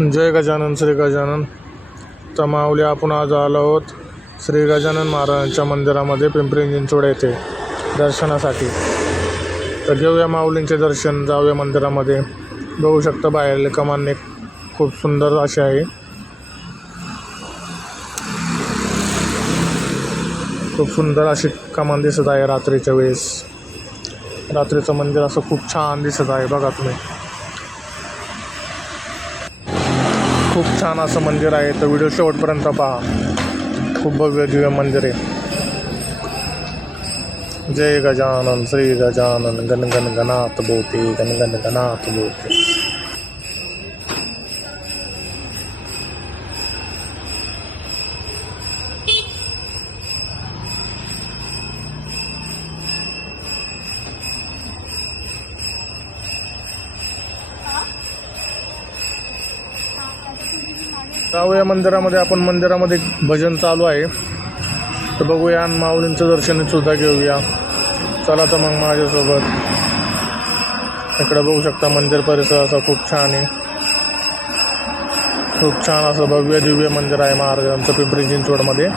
जय गजानन श्री गजानन. तर माऊली आपण आज आलो आहोत. श्री गजानन महाराजांच्या मंदिरामध्ये पिंपरी चिंचवड येथे दर्शनासाठी. तर घेऊया माऊलींचे दर्शन जाऊया मंदिरामध्ये. बघू शकता बाहेर कमाने खूप सुंदर असे आहे. खूप सुंदर अशी कमान दिसत आहे रात्रीच्या वेळेस. रात्रीचं मंदिर असं खूप छान दिसत आहे बघा तुम्ही. खूप छान असं मंदिर आहे. तर व्हिडिओ शेवटपर्यंत पहा. खूप भव्य दिव्य मंदिर आहे. जय गजानन श्री गजानन गण गण गणात बोते गण गण गणात बोते मंदिरामध्ये आपण मंदिरामध्ये भजन चालू आहे. तर बघूया आणि माऊलींचं दर्शनसुद्धा घेऊया. चला तर मग माझ्यासोबत. इकडं बघू शकता मंदिर परिसर असा खूप छान आहे. खूप छान असं भव्य दिव्य मंदिर आहे महाराजांचं पिंपरी चिंचवडमध्ये.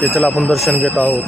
तिथलं आपण दर्शन घेत आहोत.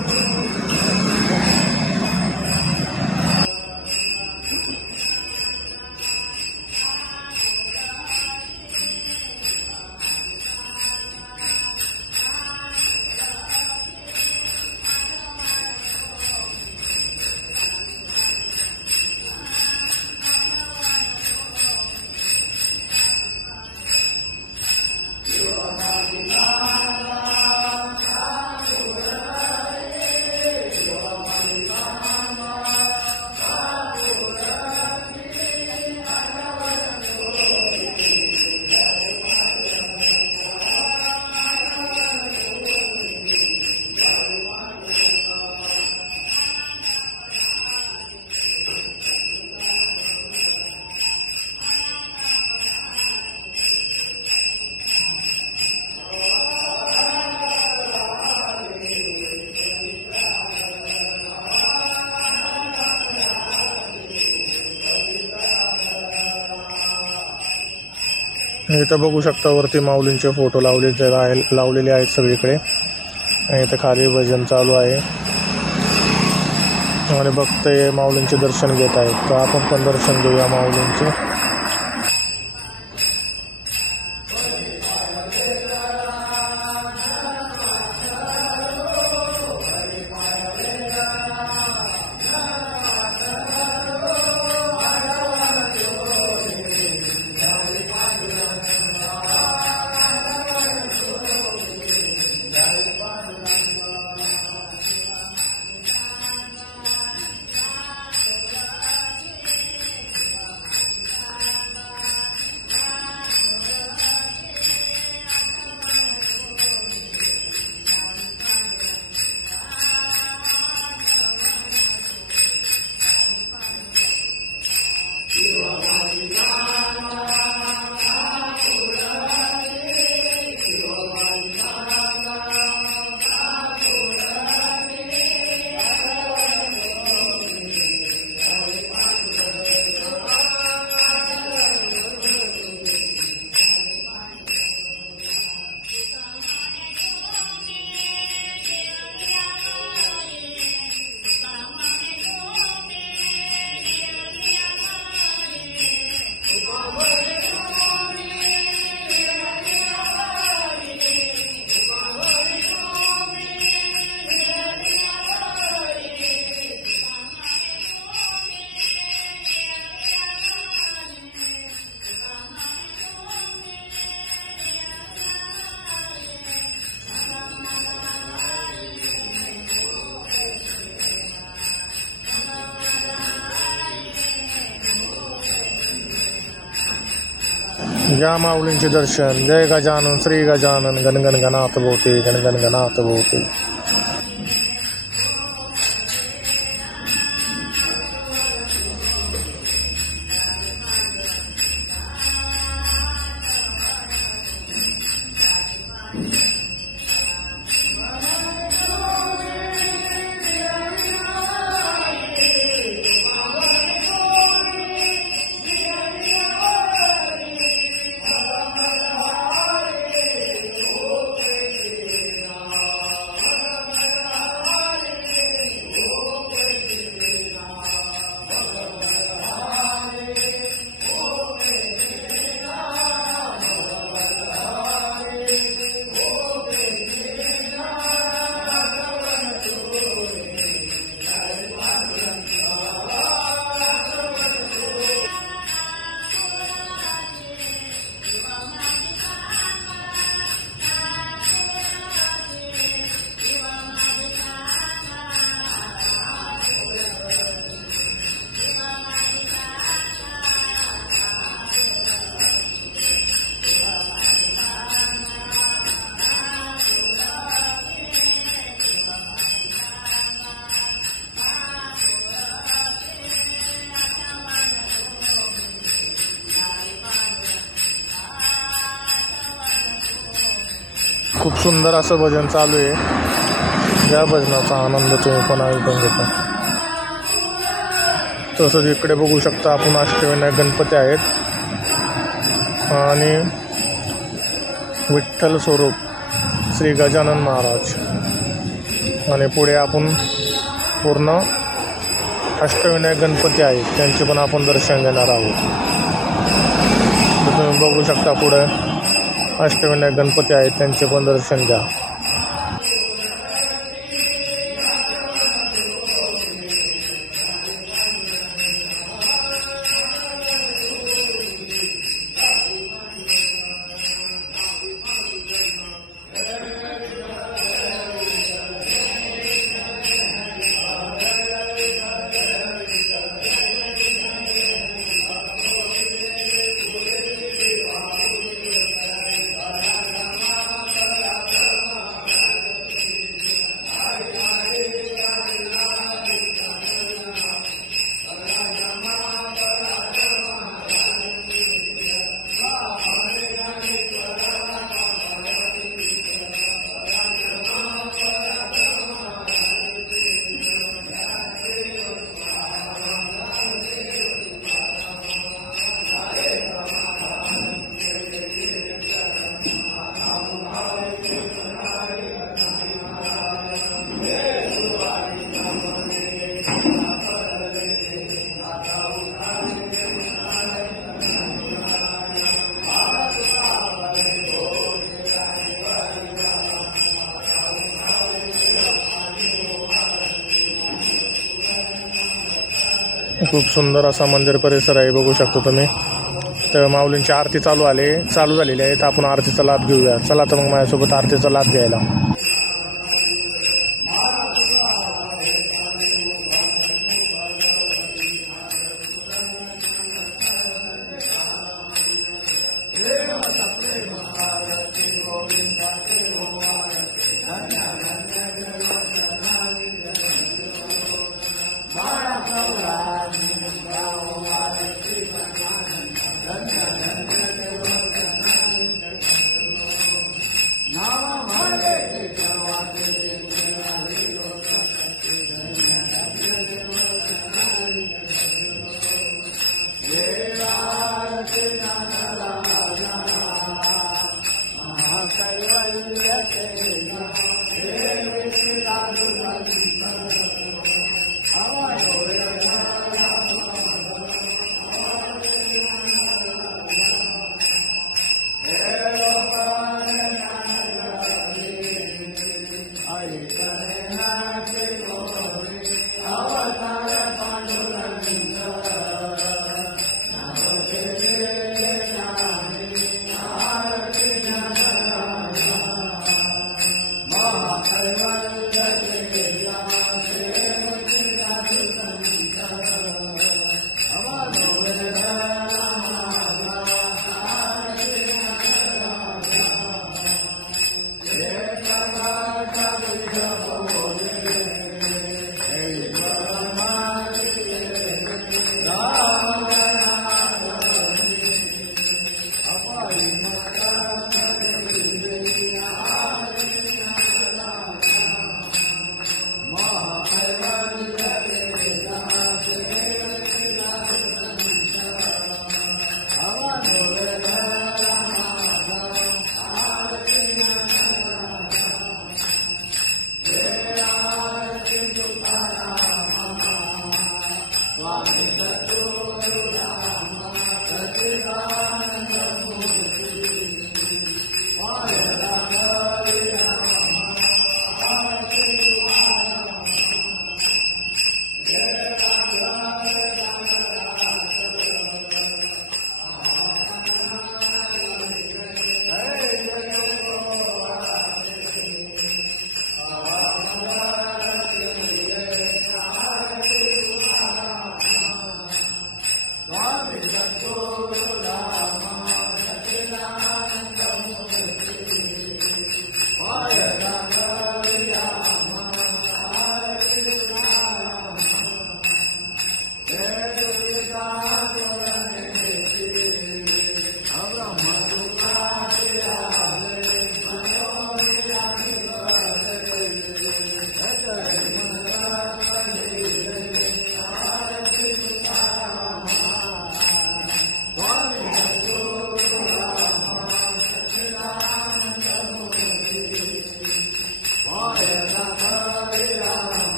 इथं बघू शकता वरती माऊलींचे फोटो लावलेले आहे लावलेले आहेत सगळीकडे. आणि इथं खाली भजन चालू आहे. आणि भक्त माऊलींचे दर्शन घेत आहेत. तर आपण पण दर्शन घेऊया माऊलींचे. घ्या माऊलींचे दर्शन। जय गजानन श्री गजानन गणगण गण गणात भोवते गणगण गणात भोवते सुंदर असं भजन चालू आहे. या भजनाचा आनंद तुम्ही पण ऐकून घेता. तसंच इकडे बघू शकता आपण अष्टविनायक गणपती आहेत. आणि विठ्ठल स्वरूप श्री गजानन महाराज. आणि पुढे आपण पूर्ण अष्टविनायक गणपती आहेत. त्यांचे पण आपण दर्शन घेणार आहोत. तुम्ही बघू शकता पुढे अष्टविनायक गणपती आहेत त्यांचे पण दर्शन घ्या. खूप सुंदर असा मंदिर परिसर आहे बघू शकतो तुम्ही. तर माऊलींची आरती चालू आले चालू झालेली आहे. तर आपण आरतीचा लाभ घेऊया. चला तर मग माझ्यासोबत आरतीचा लाभ घ्यायला.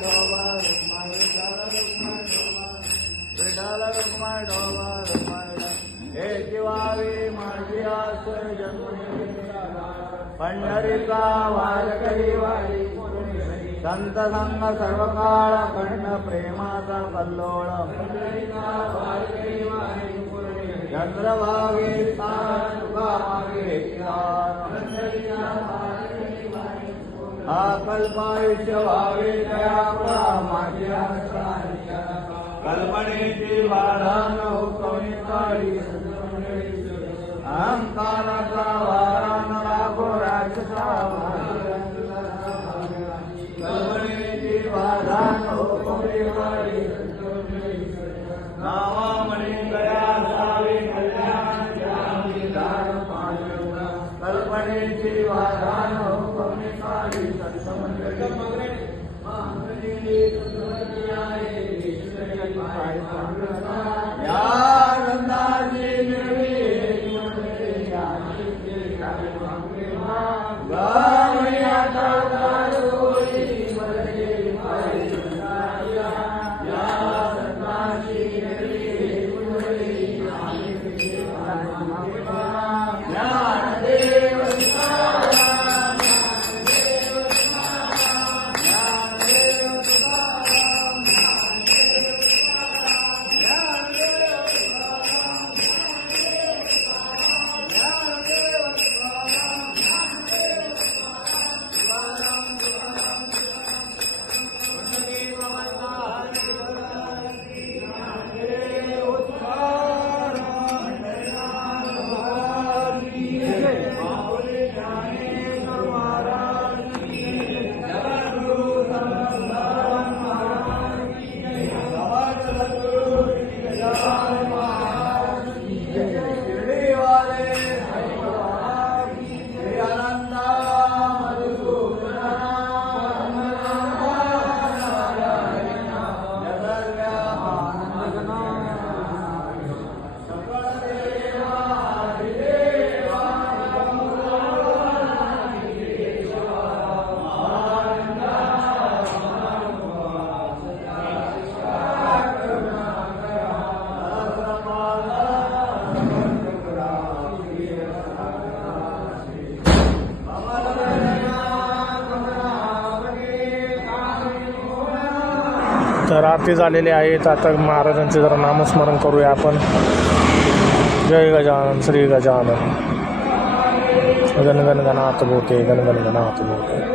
ढोबा रुक्माई ढोबा विठाला रुक्माई ढोबा हे जीवावी माझी आस जन्मनी पंढरीचा वारकरी वारी संत संग सर्व काळ खंड प्रेमाचा कल्लोळ चंद्रभागे स्थान तुका मागे हा कल्पायुष्य व्हावे दयापळा माझ्या कल्पनेची बाधा न काळी अहंकाराचा वारा न गोराचा तर आरती झालेली आहेत. आता महाराजांचे जरा नामस्मरण करूया आपण. जय गजानन श्री गजानन. गणगण गणात बोते गणगण गणात बोते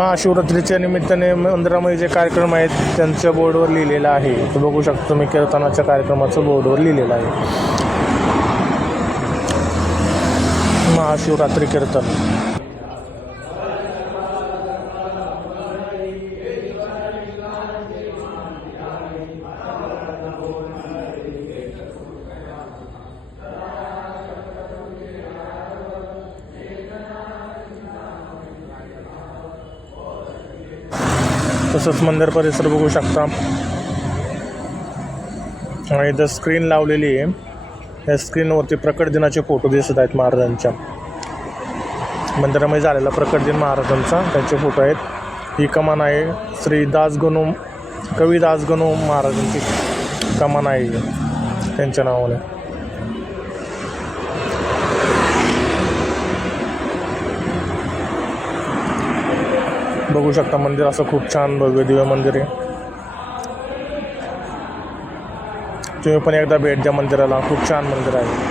महाशिवरात्रीच्या निमित्ताने मंदिरामध्ये जे कार्यक्रम आहेत त्यांच्या बोर्डवर लिहिलेलं आहे. ते बघू शकतो तुम्ही कीर्तनाच्या कार्यक्रमाचं बोर्डवर लिहिलेलं आहे. महाशिवरात्री कीर्तन. तसंच मंदिर परिसर बघू शकता. आणि इथं स्क्रीन लावलेली आहे. या स्क्रीनवरती प्रकट दिनाचे फोटो दिसत आहेत महाराजांच्या. मंदिरामध्ये झालेला प्रकट दिन महाराजांचा. त्यांचे फोटो आहेत. ही कमान आहे श्री दासगणू कवी दासगणू महाराजांची कमान आहे. त्यांच्या नावाने. बघू शकता मंदिर असं खूप छान भव्य दिव्य मंदिर आहे. तुम्ही पण एकदा भेट द्या मंदिराला खूप छान मंदिर आहे.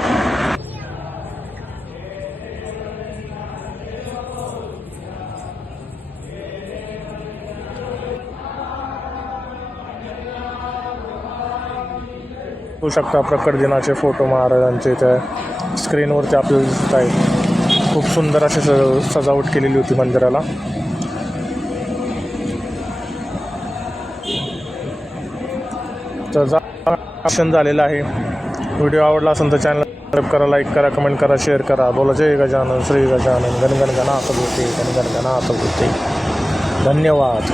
बघू शकता प्रकट दिनाचे फोटो महाराजांचे त्या स्क्रीनवरती आपल्याला दिसत आहे. खूप सुंदर अशी सजावट केलेली होती मंदिराला. तर ऑप्शन झालेलं आहे. व्हिडिओ आवडला असेल तर चॅनल सबस्क्राईब करा लाईक करा कमेंट करा शेअर करा. बोला जय गजानन श्री गजानन गणगण गणात होते गणगण गणात होते. धन्यवाद.